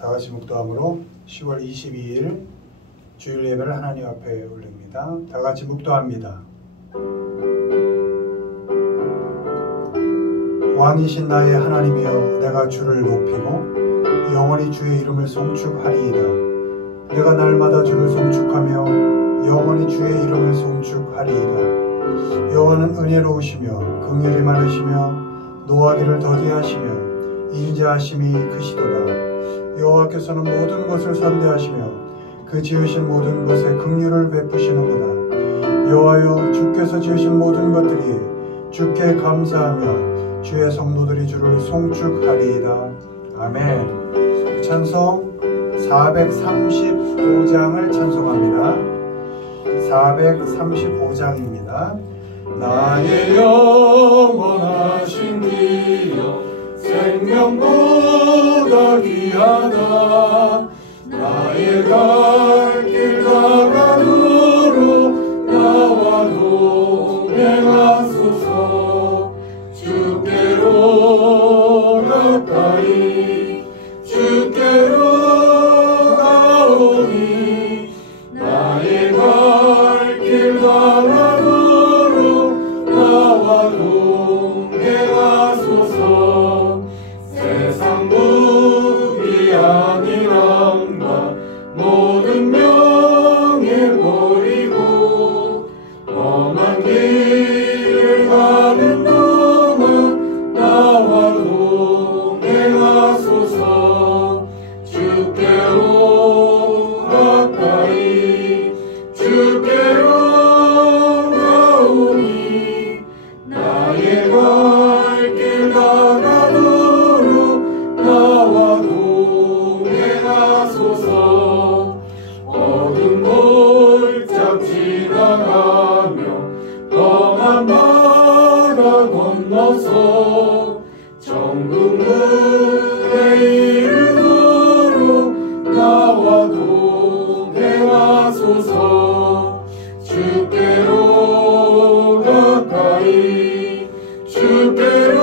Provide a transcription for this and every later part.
다같이 묵도함으로 10월 22일 주일 예배를 하나님 앞에 올립니다. 다같이 묵도합니다. 왕이신 나의 하나님이여, 내가 주를 높이고 영원히 주의 이름을 송축하리이다. 내가 날마다 주를 송축하며 영원히 주의 이름을 송축하리이다. 여호와는 은혜로우시며 긍휼이 많으시며 노하기를 더디하시며 인자하심이 크시도다. 여호와께서는 모든 것을 선대하시며 그 지으신 모든 것에 긍휼을 베푸시는구나. 여호와여, 주께서 지으신 모든 것들이 주께 감사하며 주의 성도들이 주를 송축하리이다. 아멘. 찬송 435장을 찬송합니다. 435장입니다. 나의 영원하신 기여, 생명보다 귀하다. 나의 갈 길 다가도록 나와 동행하소서. 주께로 가까이 주께로 가오니 나의 갈 길 다가도록 나와 동행하소서. 세상 부귀 아니란가 모든 명예 버리고 험한 길을 가는 동안 나와 동행하소서. 주께로 가까이 주께로 가오니 나의 갈 길 다가도록 나와 동행하소서. 어두운 골짝 지나가며 험한 바다 건너서 정금 문에 이르도록 나와 동행하소서. 주께로 가까이 주께로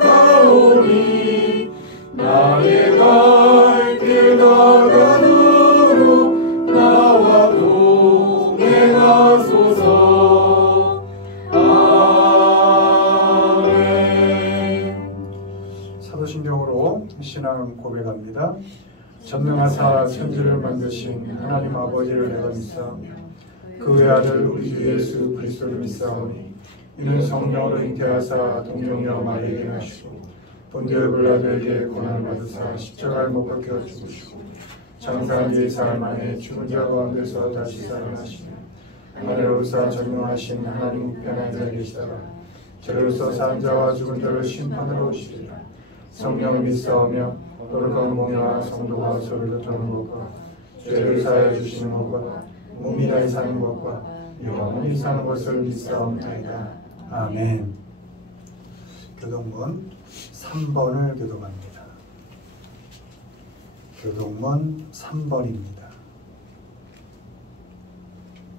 가오니 나의 갈 길 다가도록 나와 동행하소서. 아멘. 사도신경으로 신앙 고백합니다. 전능하사 천지를 만드신 하나님 아버지를 내가 믿사오며 그 외아들 우리 주 예수 그리스도를 믿사오니 이는 성령으로 잉태하사 동정녀 마리아에게 나시고 본디오 빌라도에게 고난을 받으사 십자가에 못 박혀 죽으시고 장사한 지 사흘 만에 죽은 자 가운데서 다시 살아나시며 하늘에 오르사 전능하신 하나님 우편에 앉아 계시다가 저로서 산 자와 죽은 자를 심판하러 오시리라. 성령을 믿사오며 거룩한 공예와 성도가 서로 교통하는 것과 죄를 사하여 주시는 것과 몸이 다시 사는 것과 영원히 사는 것을 믿사옵나이다. 아멘. 교동문 3번을 교동합니다. 교동문 3번입니다.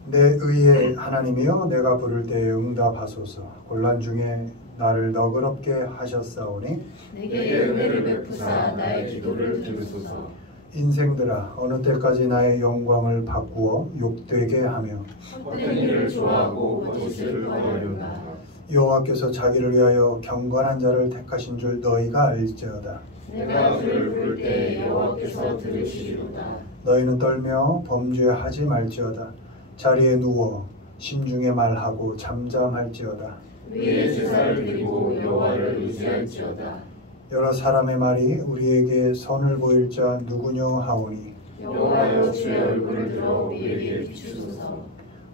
내 의의 하나님이여, 내가 부를 때에 응답하소서. 곤란 중에 나를 너그럽게 하셨사오니 내게 은혜를 베푸사 나의 기도를 들으소서. 인생들아, 어느 때까지 나의 영광을 바꾸어 욕되게 하며 헛된 일을 좋아하고 거짓을 하려는가. 여호와께서 자기를 위하여 경건한 자를 택하신 줄 너희가 알지어다. 내가 그를 부를 때 여호와께서 들으시리로다. 너희는 떨며 범죄하지 말지어다. 자리에 누워 심중에 말하고 잠잠할지어다. 위에 제사를 드리고 여호와를 의지할지어다. 여러 사람의 말이 우리에게 선을 보일 자 누구뇨 하오니 여호와여, 주의 얼굴을 들어 우리에게 비추소서.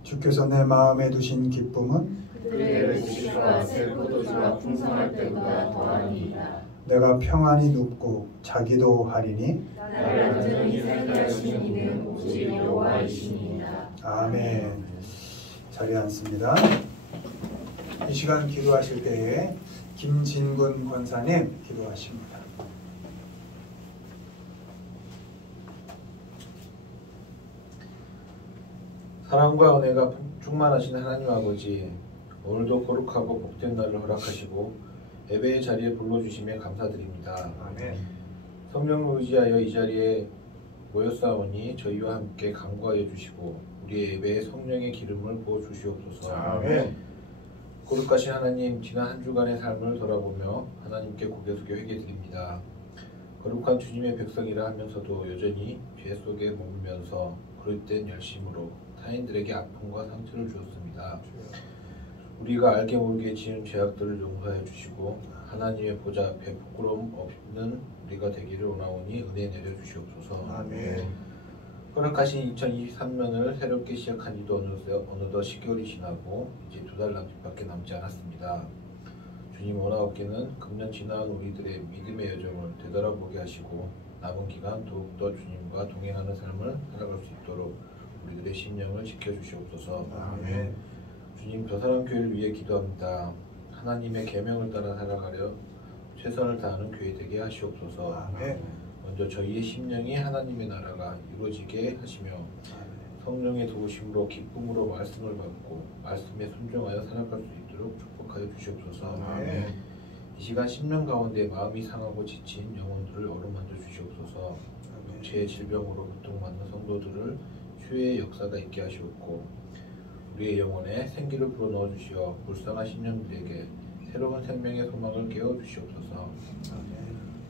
주께서 내 마음에 두신 기쁨은 그들의 지식과 새 포도주가 풍성할 때보다 더하니이다. 내가 평안히 눕고 자기도 하리니 나를 안전히 살게 하시는 이는 오직 여호와이시니이다. 아멘. 자리에 앉습니다. 이 시간 기도하실 때에 김진군 권사님 기도하십니다. 사랑과 은혜가 충만하신 하나님 아버지, 오늘도 거룩하고 복된 날을 허락하시고 예배의 자리에 불러주심에 감사드립니다. 아멘. 성령을 의지하여 이 자리에 모였사오니 저희와 함께 간구하여 주시고 우리의 예배에 성령의 기름을 부어 주시옵소서. 아멘. 거룩하신 하나님, 지난 한 주간의 삶을 돌아보며 하나님께 고개 숙여 회개드립니다. 거룩한 주님의 백성이라 하면서도 여전히 죄 속에 머물면서 그릇된 열심으로 타인들에게 아픔과 상처를 주었습니다. 우리가 알게 모르게 지은 죄악들을 용서하여 주시고 하나님의 보좌 앞에 부끄러움 없는 우리가 되기를 원하오니 은혜 내려 주시옵소서. 아멘. 허락하신 2023년을 새롭게 시작한 지도 어느덧 10개월이 지나고 이제 2달 남짓밖에 남지 않았습니다. 주님 원하옵기는 금년 지나온 우리들의 믿음의 여정을 되돌아보게 하시고 남은 기간 더욱더 주님과 동행하는 삶을 살아갈 수 있도록 우리들의 심령을 지켜주시옵소서. 아멘. 주님, 저사랑교회를 위해 기도합니다. 하나님의 계명을 따라 살아가려 최선을 다하는 교회 되게 하시옵소서. 아멘. 먼저 저희의 심령이 하나님의 나라가 이루어지게 하시며 성령의 도우심으로 기쁨으로 말씀을 받고 말씀에 순종하여 살아갈 수 있도록 축복하여 주시옵소서. 아멘. 이 시간 심령 가운데 마음이 상하고 지친 영혼들을 어루만져 주시옵소서. 죄의 질병으로 고통받는 성도들을 치유의 역사가 있게 하시옵고 우리의 영혼에 생기를 불어넣어 주시어 불쌍한 심령들에게 새로운 생명의 소망을 깨워 주시옵소서.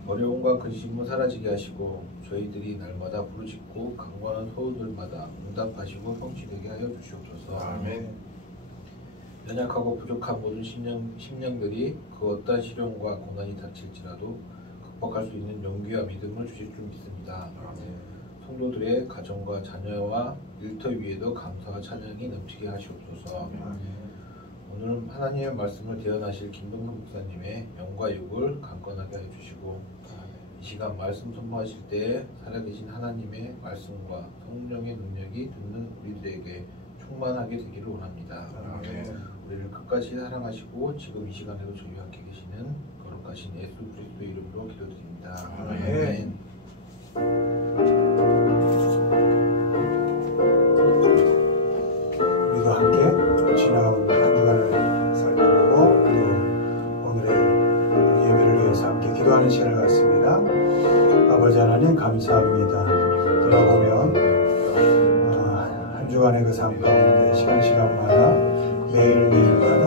어려움과 근심은 사라지게 하시고 저희들이 날마다 부르짖고 간구하는 소원들마다 응답하시고 성취되게 하여 주시옵소서. 아멘. 연약하고 부족한 모든 심령들이 그 어떠한 시련과 고난이 닥칠지라도 극복할 수 있는 용기와 믿음을 주실 줄 믿습니다. 성도들의 가정과 자녀와 일터 위에도 감사와 찬양이 넘치게 하시옵소서. 오늘 하나님의 말씀을 대언하실 김동선 목사님의 영과 육을 강건하게 하여 주시고 이 시간 말씀 선포하실 때에 살아계신 하나님의 말씀과 성령의 능력이 듣는 우리들에게 충만하게 되기를 원합니다. 우리를 끝까지 사랑하시고 지금 이 시간에도 저희와 함께 계시는 거룩하신 예수 그리스도의 이름으로 기도드립니다. 아멘. 우리도 함께 지나온 한 주간을 살펴보고 또 오늘의 예배를 위해서 함께 기도하는 시간을 갖습니다. 아버지 하나님 감사합니다. 돌아보면 한 주간의 그 삶 가운데 시간마다 매일마다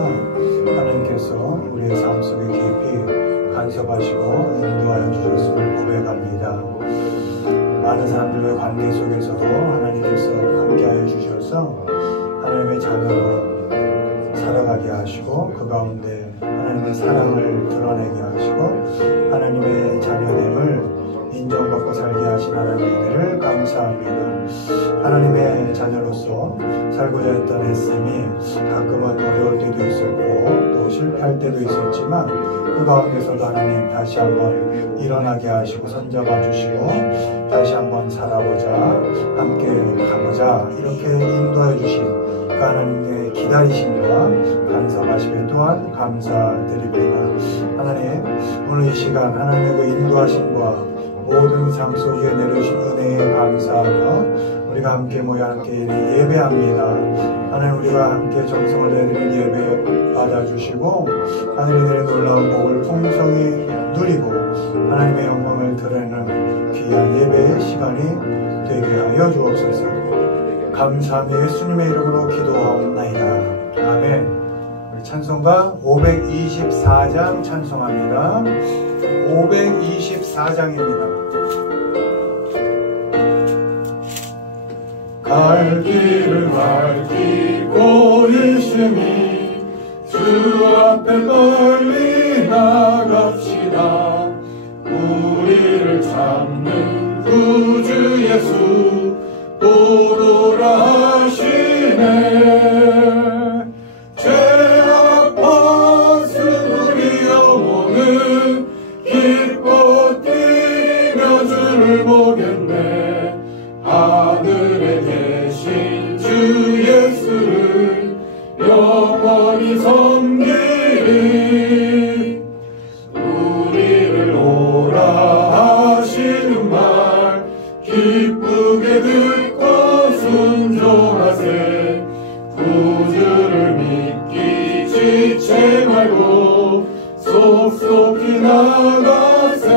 하나님께서 우리의 삶 속에 깊이 간섭하시고 인도하여 주셨음을 고백합니다. 많은 사람들과의 관계 속에서도 하나님께서 함께하여 주셔서 하나님의 자녀로 살아가게 하시고 그 가운데 하나님의 사랑을 드러내게 하시고 하나님의 자녀됨을 인정받고 살게 하신 하나님의 은혜를 감사합니다. 하나님의 자녀로서 살고자 했던 애씀이 가끔은 어려울 때도 있었고 또 실패할 때도 있었지만 그 가운데서도 하나님 다시 한번 일어나게 하시고 손잡아 주시고 다시 한번 살아보자, 함께 가보자 이렇게 인도해 주신 그 하나님의 기다리심과 간섭하심에 또한 감사드립니다. 하나님, 오늘 이 시간 하나님의 그 인도하심과 모든 삶 속에 내려주신 은혜에 감사하며 우리가 함께 모여 함께 예배합니다. 하나님, 우리가 함께 정성을 내드릴 예배 받아주시고 하늘에 내린 놀라운 복을 풍성히 누리고 하나님의 영광을 드러내는 귀한 예배의 시간이 되게 하여 주옵소서. 감사하며 예수님의 이름으로 기도하옵나이다. 아멘. 우리 찬송가 524장 찬송합니다. 524장입니다. 갈 길을 밝히고 열심히 주 앞에 빨리 나갑시다. 우리를 찾는 구주 예수 오도라 하시네. 죄악 벗은 우리 영혼은 기뻐 뛰며 주를 보겠네. 하늘에 계신 주 예수를 영원히 섬기리. 우리를 오라 하시는 말 기쁘게 듣고 순종하세. 구주를 믿기 지체 말고 속속히 나가세.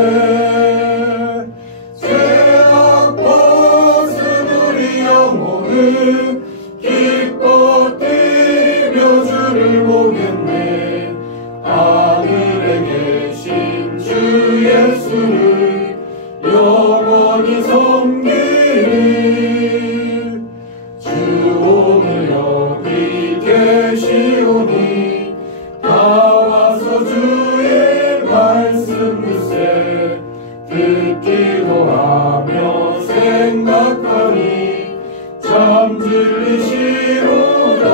기도하며 생각하니 참 진리시로다.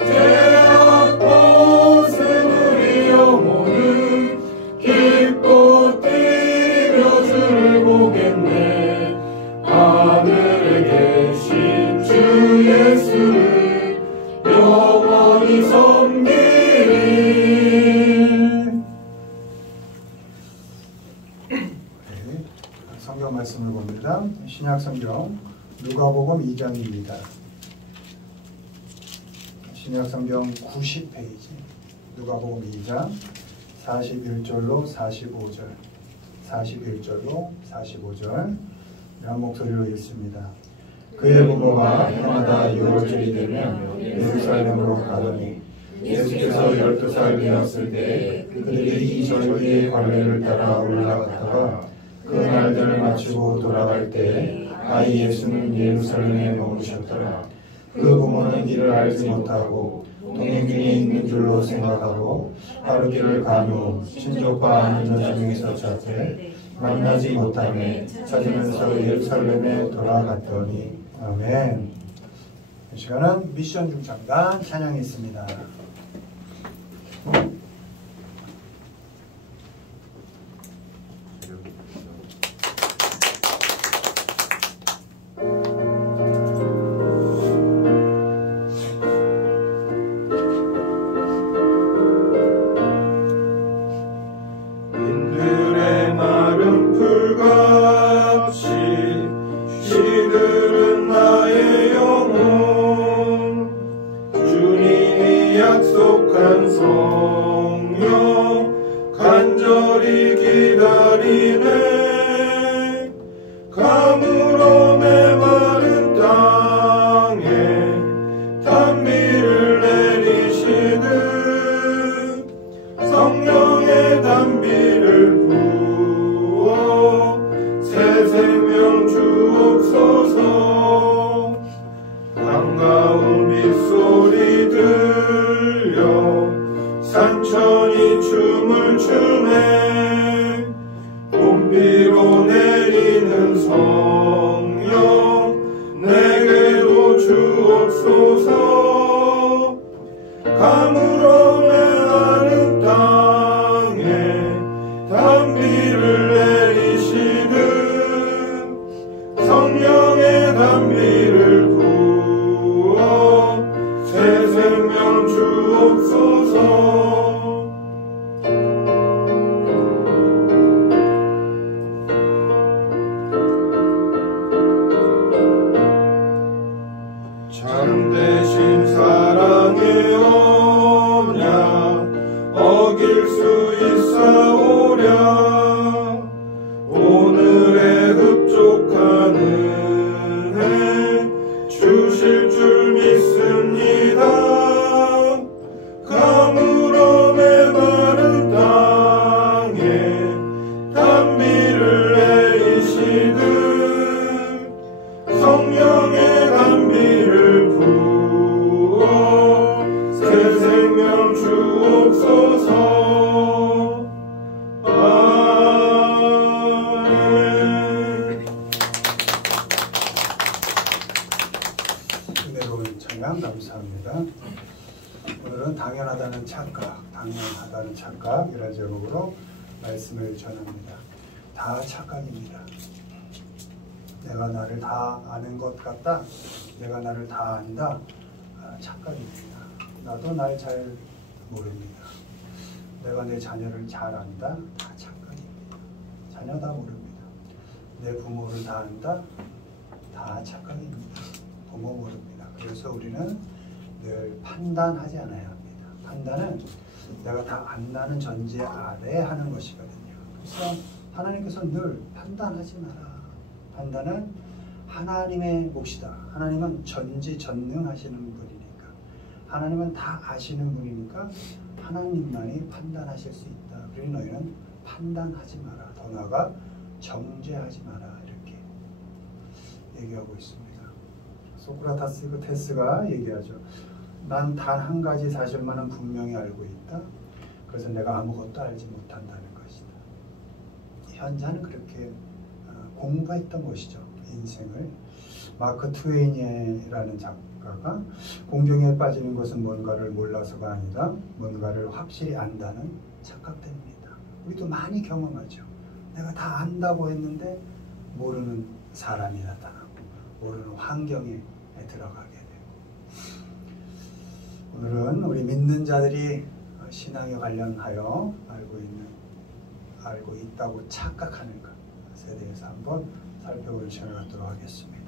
죄악벗은 우리 영혼은 기뻐 뛰며 주를 보겠네. 하늘에 계신 주 예수를 영원히 섬기리. 성경 말씀을 봅니다. 신약성경 누가복음 2장입니다. 신약성경 90페이지 누가복음 2장 41절로 45절 41절로 45절 한 목소리로 읽습니다. 그의 부모가 해마다 6월절이 되면 예루살렘으로 가더니 예수께서 12살 되었을 때 그들이 이 절기의 관례를 따라 올라갔다가 그 날들을 마치고 돌아갈 때 아이 예수는 예루살렘에 머무셨더라. 그 부모는 이를 알지 못하고 동행 중에 있는 줄로 생각하고 하루 길을 간 후 친족과 아는 자 중에서 찾되 만나지 못하매 찾으면서 예루살렘에 돌아갔더니. 아멘. 이 시간은 미션 중창단 찬양이 있습니다. 인들의 마른 풀같이 시들은 나의 영혼 주님이 약속한 성령 간절히 기다리네. 가물어 메마른 땅에 단비를 내리시듯 성령의 단비를 부어 새 생명 주옵소서. 반가운 빗소리 들려 산천이 춤을 추네. 봄비로 내리는 성령 내게도 주옵소서. 가물어 메마른 땅에 단비를 내리시듯 성령의 단비를 부어 새 생명 주옵소서. 참되신 사랑의 언약 어길 수 있사오랴. 오늘의 흡족한 은혜 주실 줄 믿습니다. 가물어 메마른 땅에 단비를 내리시듯 성령의 단비를 부어 새 생명 주옵소서. 아멘. 은혜로운 찬양 감사합니다. 오늘은 당연하다는 착각이라는 제목으로 말씀을 전합니다. 다 착각입니다. 내가 나를 다 아는 것 같다. 내가 나를 다 안다. 착각입니다. 나도 날 잘 모릅니다. 내가 내 자녀를 잘 안다. 다 착각입니다. 자녀 다 모릅니다. 내 부모를 다 안다. 다 착각입니다. 부모 모릅니다. 그래서 우리는 늘 판단하지 않아야 합니다. 판단은 내가 다 안다는 전제 아래 하는 것이거든요. 그래서 하나님께서 늘 판단하지 마라. 판단은 하나님의 몫이다. 하나님은 전지전능하시는 분이니까, 하나님은 다 아시는 분이니까 하나님만이 판단하실 수 있다. 그러니 너희는 판단하지 마라. 더 나아가 정죄하지 마라. 이렇게 얘기하고 있습니다. 소크라테스가 얘기하죠. 난 단 한 가지 사실만은 분명히 알고 있다. 그래서 내가 아무것도 알지 못한다는 것이다. 현자는 그렇게 공부했던 것이죠. 인생을. 마크 트웨인이라는 작가가 공경에 빠지는 것은 뭔가를 몰라서가 아니다. 뭔가를 확실히 안다는 착각 때문이다. 우리도 많이 경험하죠. 내가 다 안다고 했는데 모르는 사람이 나타나고 모르는 환경에 들어가게 되고. 오늘은 우리 믿는 자들이 신앙에 관련하여 알고 있다고 착각하는 것에 대해서 한번 살펴볼 시간을 갖도록 하겠습니다.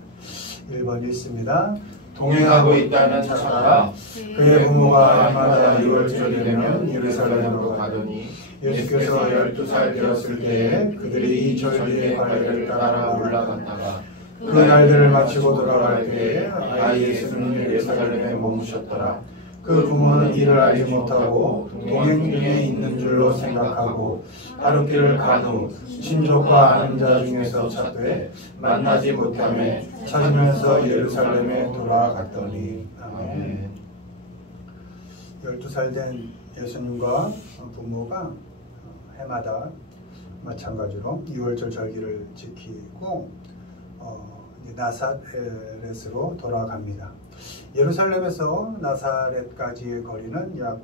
1번 읽습니다. 동행하고 있다는 착각. 그의 부모가 해마다 유월절이 되면 예루살렘으로 가더니 예수께서 12살 되었을 때에 그들이 이 절기의 관례를 따라 올라갔다가 그 날들을 마치고 돌아갈 때에 아이 예수는 예루살렘에 머무셨더라. 그 부모는 이를 알지 못하고 동행 중에 있는 줄로 생각하고 하룻길을 간 후 친족과 아는 자 중에서 찾되 만나지 못하며 찾으면서 예루살렘에 돌아갔더니. 아멘. 12살 된 예수님과 부모가 해마다 마찬가지로 2월절 절기를 지키고 나사렛으로 돌아갑니다. 예루살렘에서 나사렛까지의 거리는 약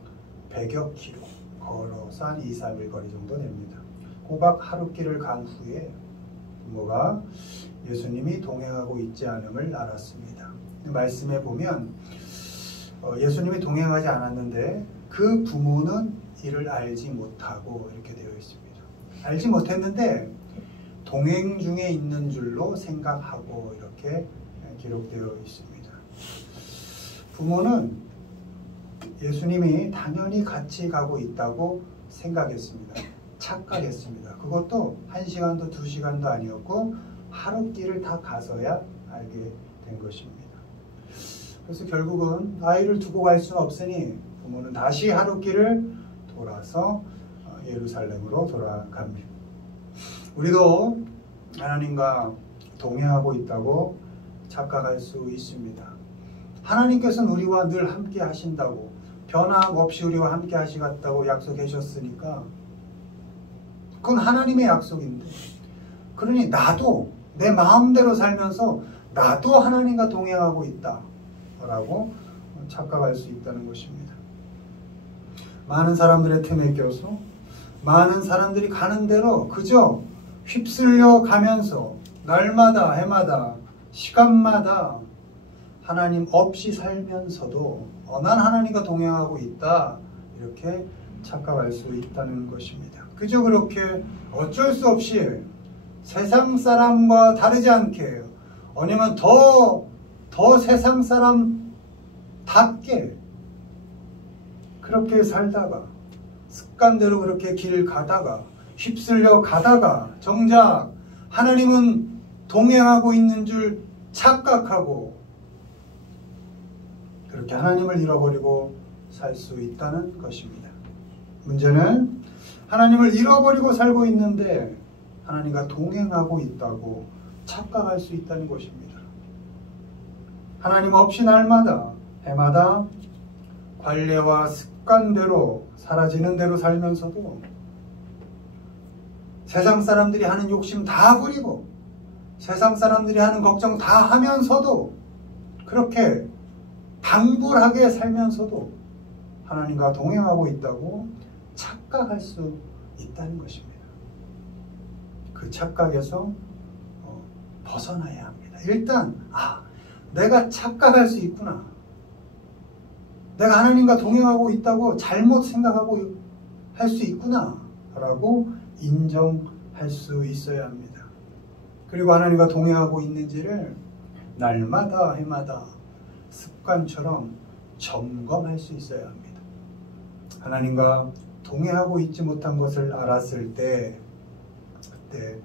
100여 킬로, 걸어서 한 2, 3일 거리 정도 됩니다. 꼬박 하룻길을 간 후에 부모가 예수님이 동행하고 있지 않음을 알았습니다. 말씀에 보면 예수님이 동행하지 않았는데 그 부모는 이를 알지 못하고 이렇게 되어 있습니다. 알지 못했는데 동행 중에 있는 줄로 생각하고 이렇게 기록되어 있습니다. 부모는 예수님이 당연히 같이 가고 있다고 생각했습니다. 착각했습니다. 그것도 1시간도 2시간도 아니었고 하룻길을 다 가서야 알게 된 것입니다. 그래서 결국은 아이를 두고 갈 수는 없으니 부모는 다시 하룻길을 돌아서 예루살렘으로 돌아갑니다. 우리도 하나님과 동행하고 있다고 착각할 수 있습니다. 하나님께서는 우리와 늘 함께 하신다고, 변함없이 우리와 함께 하시겠다고 약속하셨으니까 그건 하나님의 약속인데, 그러니 나도 내 마음대로 살면서 나도 하나님과 동행하고 있다라고 착각할 수 있다는 것입니다. 많은 사람들의 틈에 껴서 많은 사람들이 가는 대로 그저 휩쓸려 가면서 날마다 해마다 시간마다 하나님 없이 살면서도 난 하나님과 동행하고 있다 이렇게 착각할 수 있다는 것입니다. 그저 그렇게 어쩔 수 없이 세상 사람과 다르지 않게 아니면 더 세상 사람답게 그렇게 살다가 습관대로 그렇게 길 가다가 휩쓸려 가다가 정작 하나님은 동행하고 있는 줄 착각하고 그렇게 하나님을 잃어버리고 살 수 있다는 것입니다. 문제는 하나님을 잃어버리고 살고 있는데 하나님과 동행하고 있다고 착각할 수 있다는 것입니다. 하나님 없이 날마다 해마다 관례와 습관대로 사라지는 대로 살면서도 세상 사람들이 하는 욕심 다 부리고 세상 사람들이 하는 걱정 다 하면서도 그렇게 당불하게 살면서도 하나님과 동행하고 있다고 착각할 수 있다는 것입니다. 그 착각에서 벗어나야 합니다. 일단 내가 착각할 수 있구나. 내가 하나님과 동행하고 있다고 잘못 생각하고 할 수 있구나 라고 인정할 수 있어야 합니다. 그리고 하나님과 동행하고 있는지를 날마다 해마다 습관처럼 점검할 수 있어야 합니다. 하나님과 동행하고 있지 못한 것을 알았을 때 그때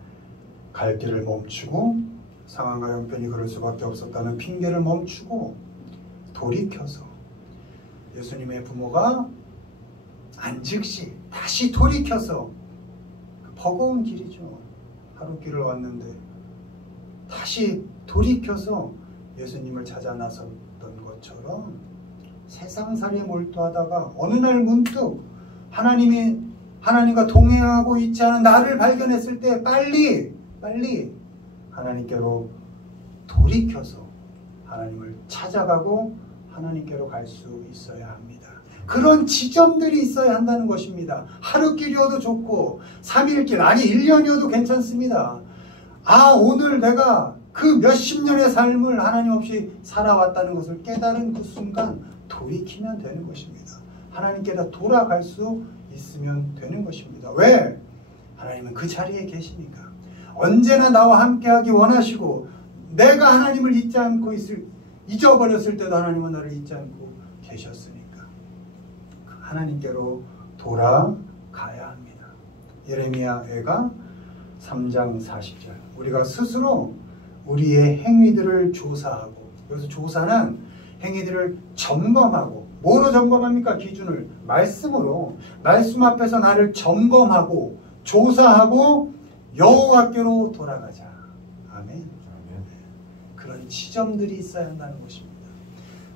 갈 길을 멈추고 상황과 형편이 그럴 수밖에 없었다는 핑계를 멈추고 돌이켜서 예수님의 부모가 안즉시 다시 돌이켜서 버거운 길이죠. 하룻길을 왔는데 다시 돌이켜서 예수님을 찾아 나섰던 것처럼 세상살이에 몰두하다가 어느 날 문득 하나님이 하나님과 동행하고 있지 않은 나를 발견했을 때 빨리 하나님께로 돌이켜서 하나님을 찾아가고 하나님께로 갈 수 있어야 합니다. 그런 지점들이 있어야 한다는 것입니다. 하루길이어도 좋고 3일길 아니 1년이어도 괜찮습니다. 오늘 내가 그 몇십 년의 삶을 하나님 없이 살아왔다는 것을 깨달은 그 순간 돌이키면 되는 것입니다. 하나님께로 돌아갈 수 있으면 되는 것입니다. 왜? 하나님은 그 자리에 계시니까. 언제나 나와 함께하기 원하시고 내가 하나님을 잊어버렸을 때도 하나님은 나를 잊지 않고 계셨으니까 하나님께로 돌아가야 합니다. 예레미야가 3장 40절 우리가 스스로 우리의 행위들을 조사하고, 여기서 조사는 행위들을 점검하고, 뭐로 점검합니까? 기준을 말씀으로, 말씀 앞에서 나를 점검하고 조사하고 여호와께로 돌아가자. 아멘. 그런 지점들이 있어야 한다는 것입니다.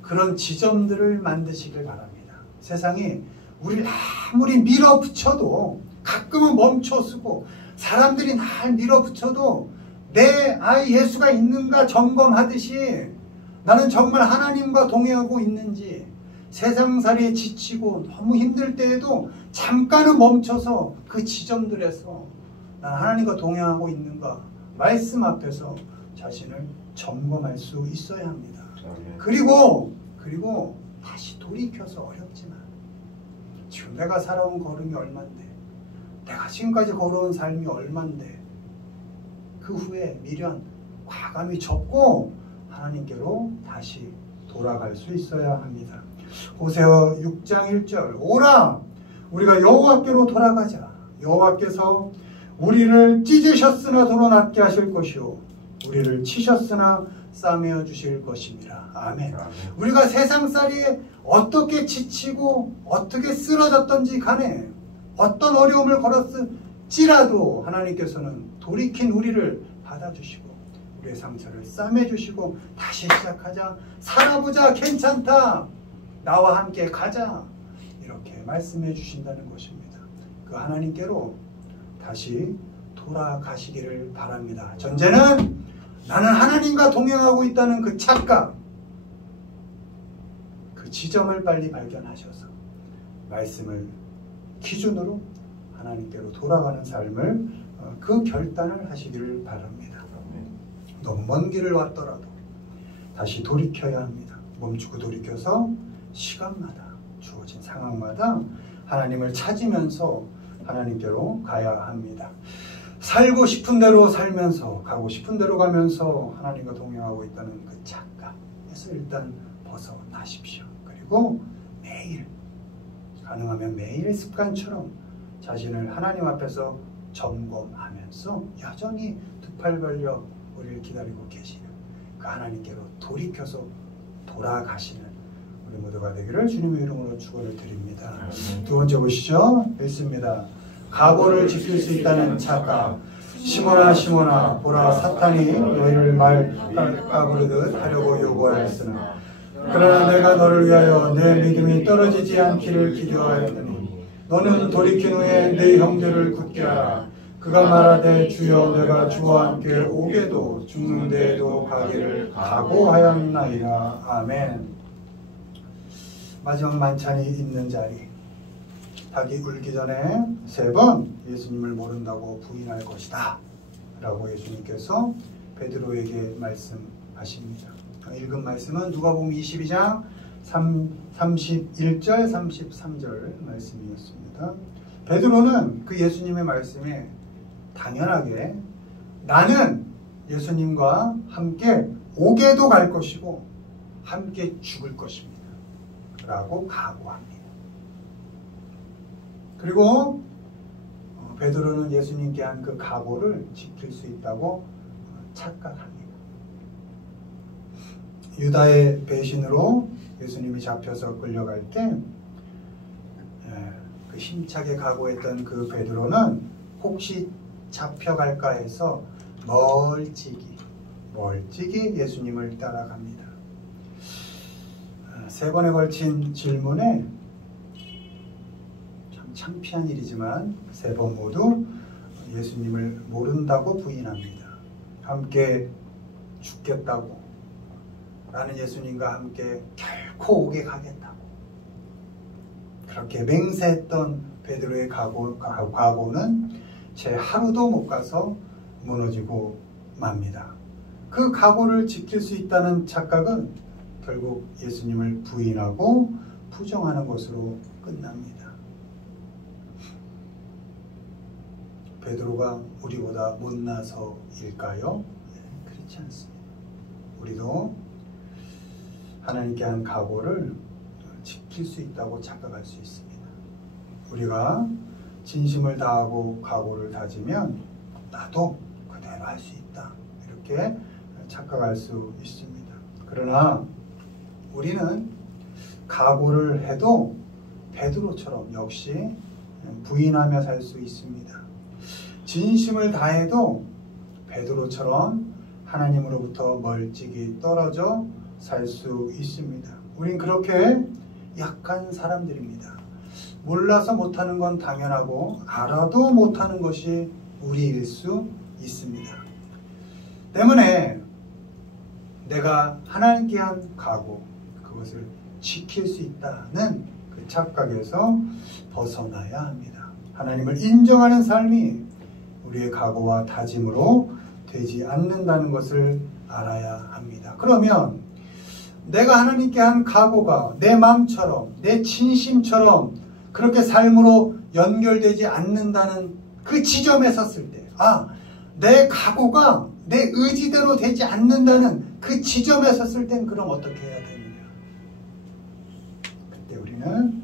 그런 지점들을 만드시길 바랍니다. 세상이 우리를 아무리 밀어붙여도, 가끔은 멈춰서고 사람들이 날 밀어붙여도 내 아이 예수가 있는가 점검하듯이 나는 정말 하나님과 동행하고 있는지, 세상살이에 지치고 너무 힘들 때에도 잠깐은 멈춰서 그 지점들에서 난 하나님과 동행하고 있는가 말씀 앞에서 자신을 점검할 수 있어야 합니다. 그리고 다시 돌이켜서, 어렵지만 지금 내가 살아온 걸음이 얼만데, 내가 지금까지 걸어온 삶이 얼만데, 그 후에 미련, 과감히 접고 하나님께로 다시 돌아갈 수 있어야 합니다. 호세아 6장 1절 오라 우리가 여호와께로 돌아가자. 여호와께서 우리를 찢으셨으나 도로 낫게 하실 것이요 우리를 치셨으나 싸매어 주실 것입니다. 아멘. 우리가 세상살이에 어떻게 지치고 어떻게 쓰러졌던지 간에 어떤 어려움을 걸었을지라도 하나님께서는 돌이킨 우리를 받아주시고 우리의 상처를 싸매주시고 다시 시작하자, 살아보자, 괜찮다, 나와 함께 가자, 이렇게 말씀해 주신다는 것입니다. 그 하나님께로 다시 돌아가시기를 바랍니다. 전제는 나는 하나님과 동행하고 있다는 그 착각, 그 지점을 빨리 발견하셔서 말씀을 기준으로 하나님께로 돌아가는 삶을 그 결단을 하시기를 바랍니다. 너무 먼 길을 왔더라도 다시 돌이켜야 합니다. 멈추고 돌이켜서 시간마다, 주어진 상황마다 하나님을 찾으면서 하나님께로 가야 합니다. 살고 싶은 대로 살면서, 가고 싶은 대로 가면서 하나님과 동행하고 있다는 그 착각에서 일단 벗어나십시오. 그리고 매일, 가능하면 매일 습관처럼 자신을 하나님 앞에서 점검하면서 여전히 두 팔 벌려 우리를 기다리고 계시는 그 하나님께로 돌이켜서 돌아가시는 우리 모두가 되기를 주님의 이름으로 축원을 드립니다. 두 번째 보시죠. 읽습니다. 각오를 지킬 수 있다는 착각. 시몬아 보라 사탄이 너희를 말까부르듯 하려고 요구하였으나 그러나 내가 너를 위하여 내 믿음이 떨어지지 않기를 기도하였더니 너는 돌이킨 후에 네 형제를 굳게 하라. 그가 말하되 주여 내가 주와 함께 오게도 죽는 데에도 가기를 각오하였나이다. 아멘. 마지막 만찬이 있는 자리, 닭이 울기 전에 3번 예수님을 모른다고 부인할 것이다 라고 예수님께서 베드로에게 말씀하십니다. 읽은 말씀은 누가복음 22장 31절 33절 말씀이었습니다. 베드로는 그 예수님의 말씀에 당연하게 나는 예수님과 함께 오게도 갈 것이고 함께 죽을 것입니다 라고 각오합니다. 그리고 베드로는 예수님께 한 그 각오를 지킬 수 있다고 착각합니다. 유다의 배신으로 예수님이 잡혀서 끌려갈 때 그 힘차게 각오했던 그 베드로는 혹시 잡혀갈까 해서 멀찍이 예수님을 따라갑니다. 3번에 걸친 질문에 참 창피한 일이지만 3번 모두 예수님을 모른다고 부인합니다. 함께 죽겠다고, 나는 예수님과 함께 결코 옥에 가겠다고 그렇게 맹세했던 베드로의 각오는 채 하루도 못 가서 무너지고 맙니다. 그 각오를 지킬 수 있다는 착각은 결국 예수님을 부인하고 부정하는 것으로 끝납니다. 베드로가 우리보다 못나서일까요? 네, 그렇지 않습니다. 우리도 하나님께 한 각오를 지킬 수 있다고 착각할 수 있습니다. 우리가 진심을 다하고 각오를 다지면 나도 그대로 할 수 있다, 이렇게 착각할 수 있습니다. 그러나 우리는 각오를 해도 베드로처럼 역시 부인하며 살 수 있습니다. 진심을 다해도 베드로처럼 하나님으로부터 멀찍이 떨어져 살 수 있습니다. 우린 그렇게 약한 사람들입니다. 몰라서 못하는 건 당연하고 알아도 못하는 것이 우리일 수 있습니다. 때문에 내가 하나님께 한 각오, 그것을 지킬 수 있다는 그 착각에서 벗어나야 합니다. 하나님을 인정하는 삶이 우리의 각오와 다짐으로 되지 않는다는 것을 알아야 합니다. 그러면 내가 하나님께 한 각오가 내 마음처럼, 내 진심처럼 그렇게 삶으로 연결되지 않는다는 그 지점에 섰을 때, 내 각오가 내 의지대로 되지 않는다는 그 지점에 섰을 땐 그럼 어떻게 해야 되느냐? 그때 우리는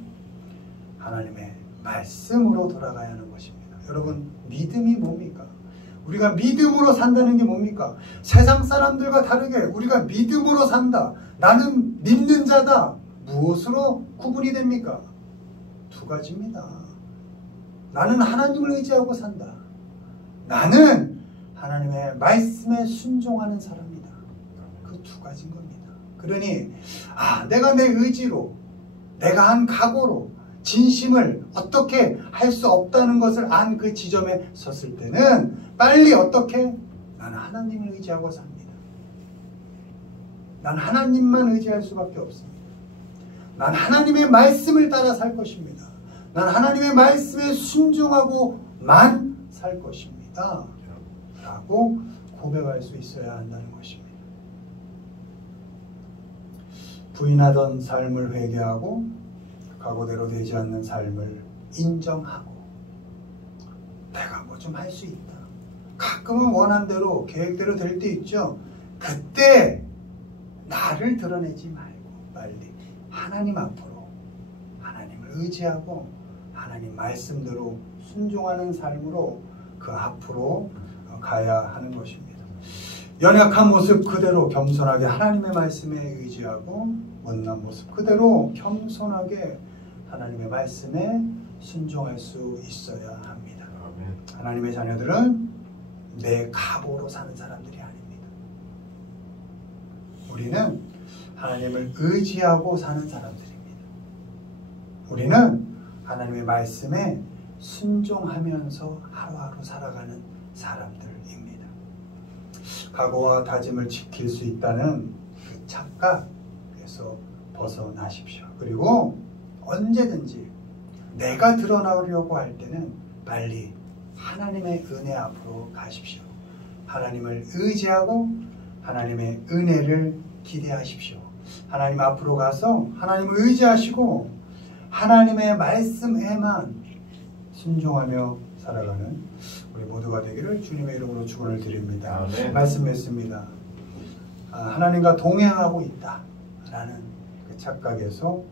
하나님의 말씀으로 돌아가야 하는 것입니다. 여러분, 믿음이 뭡니까? 우리가 믿음으로 산다는 게 뭡니까? 세상 사람들과 다르게 우리가 믿음으로 산다, 나는 믿는 자다, 무엇으로 구분이 됩니까? 2가지입니다. 나는 하나님을 의지하고 산다. 나는 하나님의 말씀에 순종하는 사람이다. 그 2가지인 겁니다. 그러니 내가 내 의지로, 내가 한 각오로 진심을 어떻게 할 수 없다는 것을 안 그 지점에 섰을 때는 빨리 어떻게? 나는 하나님을 의지하고 삽니다. 난 하나님만 의지할 수밖에 없습니다. 난 하나님의 말씀을 따라 살 것입니다. 난 하나님의 말씀에 순종하고만 살 것입니다. 라고 고백할 수 있어야 한다는 것입니다. 부인하던 삶을 회개하고 각오대로 되지 않는 삶을 인정하고 내가 뭐 좀 할 수 있다. 가끔은 원한대로 계획대로 될 때 있죠. 그때 나를 드러내지 말고 빨리 하나님 앞으로 하나님을 의지하고 하나님 말씀대로 순종하는 삶으로 그 앞으로 가야 하는 것입니다. 연약한 모습 그대로 겸손하게 하나님의 말씀에 의지하고 못난 모습 그대로 겸손하게 하나님의 말씀에 순종할 수 있어야 합니다. 하나님의 자녀들은 내 각오로 사는 사람들이 아닙니다. 우리는 하나님을 의지하고 사는 사람들입니다. 우리는 하나님의 말씀에 순종하면서 하루하루 살아가는 사람들입니다. 각오와 다짐을 지킬 수 있다는 그 착각에서 벗어나십시오. 그리고 언제든지 내가 드러나려고 할 때는 빨리 하나님의 은혜 앞으로 가십시오. 하나님을 의지하고 하나님의 은혜를 기대하십시오. 하나님 앞으로 가서 하나님을 의지하시고 하나님의 말씀에만 순종하며 살아가는 우리 모두가 되기를 주님의 이름으로 축원을 드립니다. 말씀했습니다. 하나님과 동행하고 있다라는 그 착각에서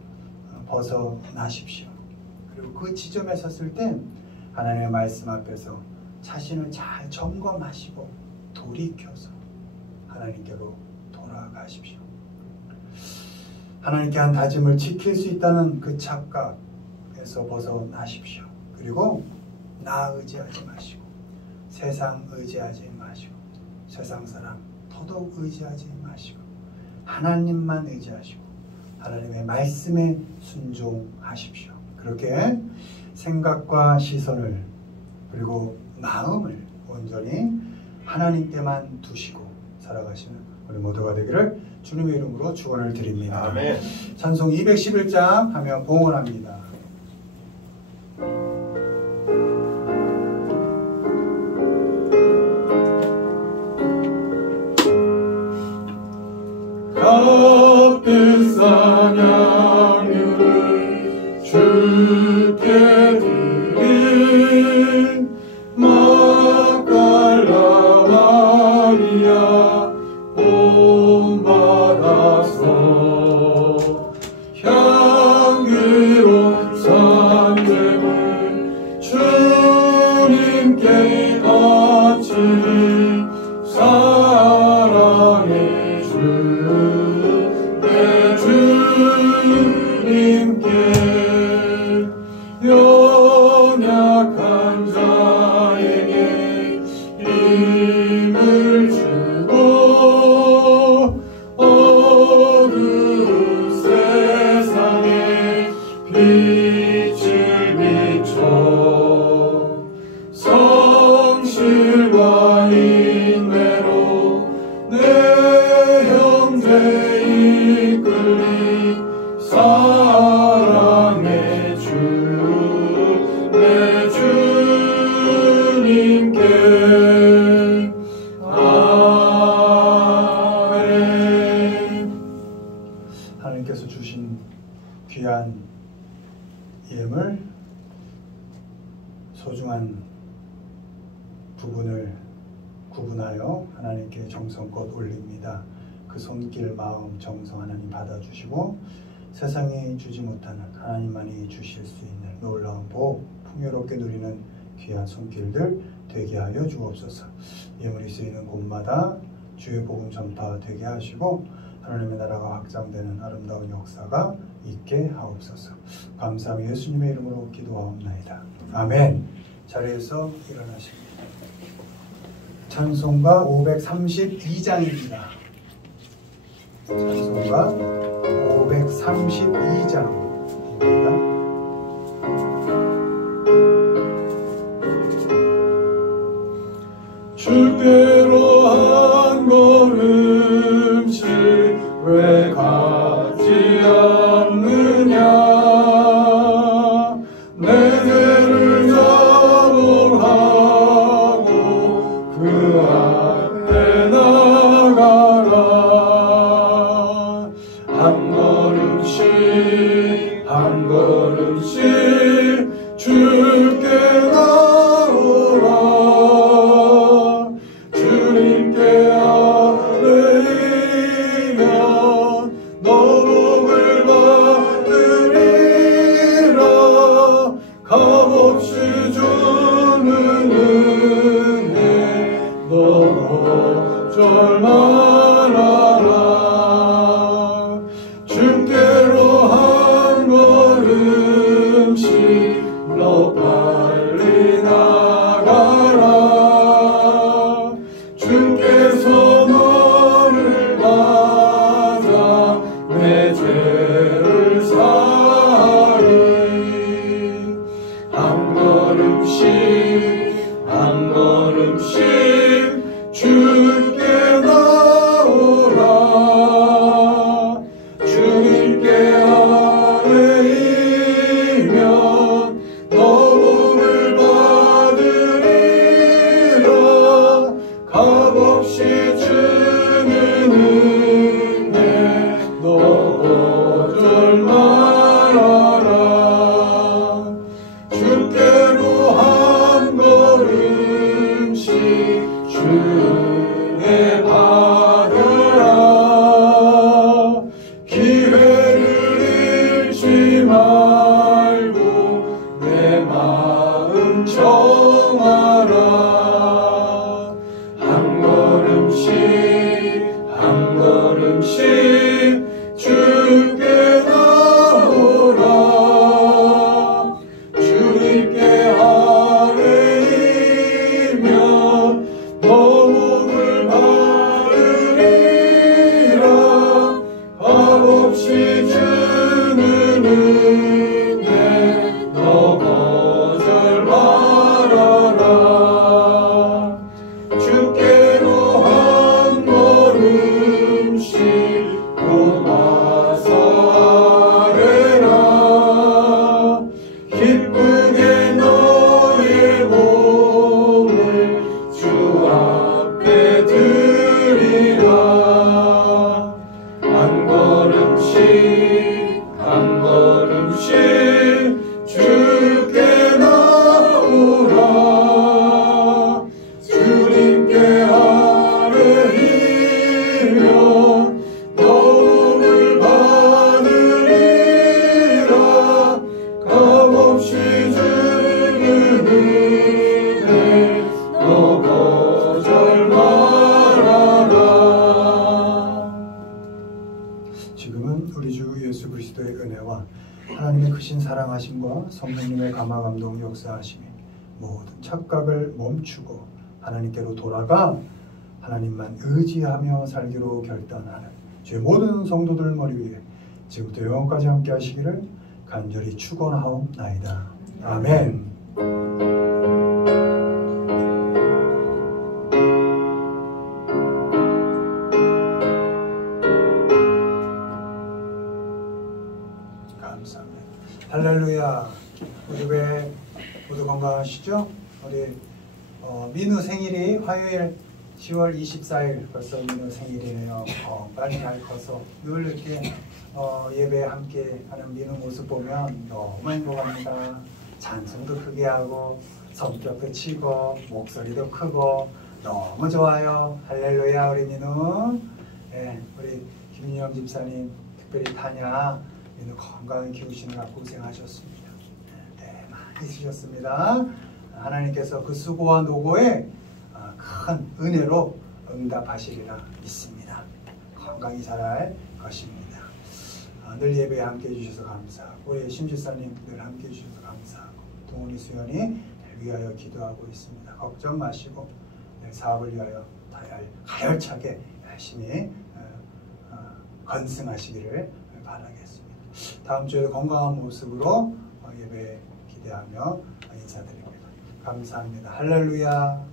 벗어나십시오. 그리고 그 지점에 섰을 때 하나님의 말씀 앞에서 자신을 잘 점검하시고 돌이켜서 하나님께로 돌아가십시오. 하나님께 한 다짐을 지킬 수 있다는 그 착각에서 벗어나십시오. 그리고 나 의지하지 마시고 세상 의지하지 마시고 세상 사람 더더욱 의지하지 마시고 하나님만 의지하시고 하나님의 말씀에 순종하십시오. 그렇게 생각과 시선을 그리고 마음을 온전히 하나님께만 두시고 살아가시는 우리 모두가 되기를 주님의 이름으로 축원을 드립니다. 아멘. 찬송 211장 하며 봉헌합니다. 값비싼 양육을 주께 드린 막달라 마리아 본받아서 향기로운 산재물 주님께 바치니 사랑의 주 내 주님께 연약한 자에게 힘을 주고 어두운 세상에 빛을 비춰 성실과 인내로 내 형제 이끌리 사랑의 주 내 주님께 아멘. 하나님께서 주신 귀한 예물 소중한 부분을 구분하여 하나님께 정성껏 올립니다. 그 손길, 마음, 정성 하나님 받아주시고 세상이 주지 못하는 하나님만이 주실 수 있는 놀라운 복 풍요롭게 누리는 귀한 손길들 되게 하여 주옵소서. 예물이 쓰이는 곳마다 주의 복음 전파 되게 하시고 하나님의 나라가 확장되는 아름다운 역사가 있게 하옵소서. 감사하며 예수님의 이름으로 기도하옵나이다. 아멘. 자리에서 일어나십니다. 찬송가 532장입니다. 찬송가 532장입니다. 주께로 한 걸음씩 왜 가지 않느냐 내 죄를 자복하고 그 앞에 나가라 한 걸음씩 한 걸음씩 주께 나오라 주님께 아뢰이면 너 복을 받으리라 값없이 주는 은혜 너 어쩔 말아라 주께로 한 걸음씩 너 빨리 나가라 주께서 너를 맞아 내 죄를 사리 한 걸음씩 한 걸음씩 주께 나오라 주님께 아뢰이면 너 복을 받으리라 값없이 주는 은혜 너 어쩔 말아라 주께로 한 걸음씩 주의 받으라 기회를 잃지 말고 내 마음 정하라 한 걸음씩 인도하심과 성령님의 감화 감동 역사하심이 모든 착각을 멈추고 하나님께로 돌아가 하나님만 의지하며 살기로 결단하는 주의 모든 성도들 머리 위에 지금부터 영원까지 함께 하시기를 간절히 축원하옵나이다. 아멘. 감사합니다. 할렐루야. 우리 왜 모두 건강하시죠? 우리 민우 생일이 화요일 10월 24일 벌써 민우 생일이네요. 빨리 잘 커서 늘 이렇게 예배에 함께 하는 민우 모습 보면 너무 행복합니다. 찬송도 크게 하고 성격도 치고 목소리도 크고 너무 좋아요. 할렐루야. 우리 민우. 네, 우리 김윤영 집사님 특별히 타냐 민우 건강히 키우시느라 고생하셨습니다. 네, 많이 쓰셨습니다. 하나님께서 그 수고와 노고에 큰 은혜로 응답하시리라 믿습니다. 건강히 자랄 것입니다. 늘 예배에 함께 해주셔서 감사하고 우리 신주사님 늘 함께 해주셔서 감사하고 동훈이 수연이 위하여 기도하고 있습니다. 걱정 마시고 사업을 위하여 가열차게 열심히 건승하시기를 바라겠습니다. 다음 주에도 건강한 모습으로 예배 기대하며 인사드립니다. 감사합니다. 할렐루야.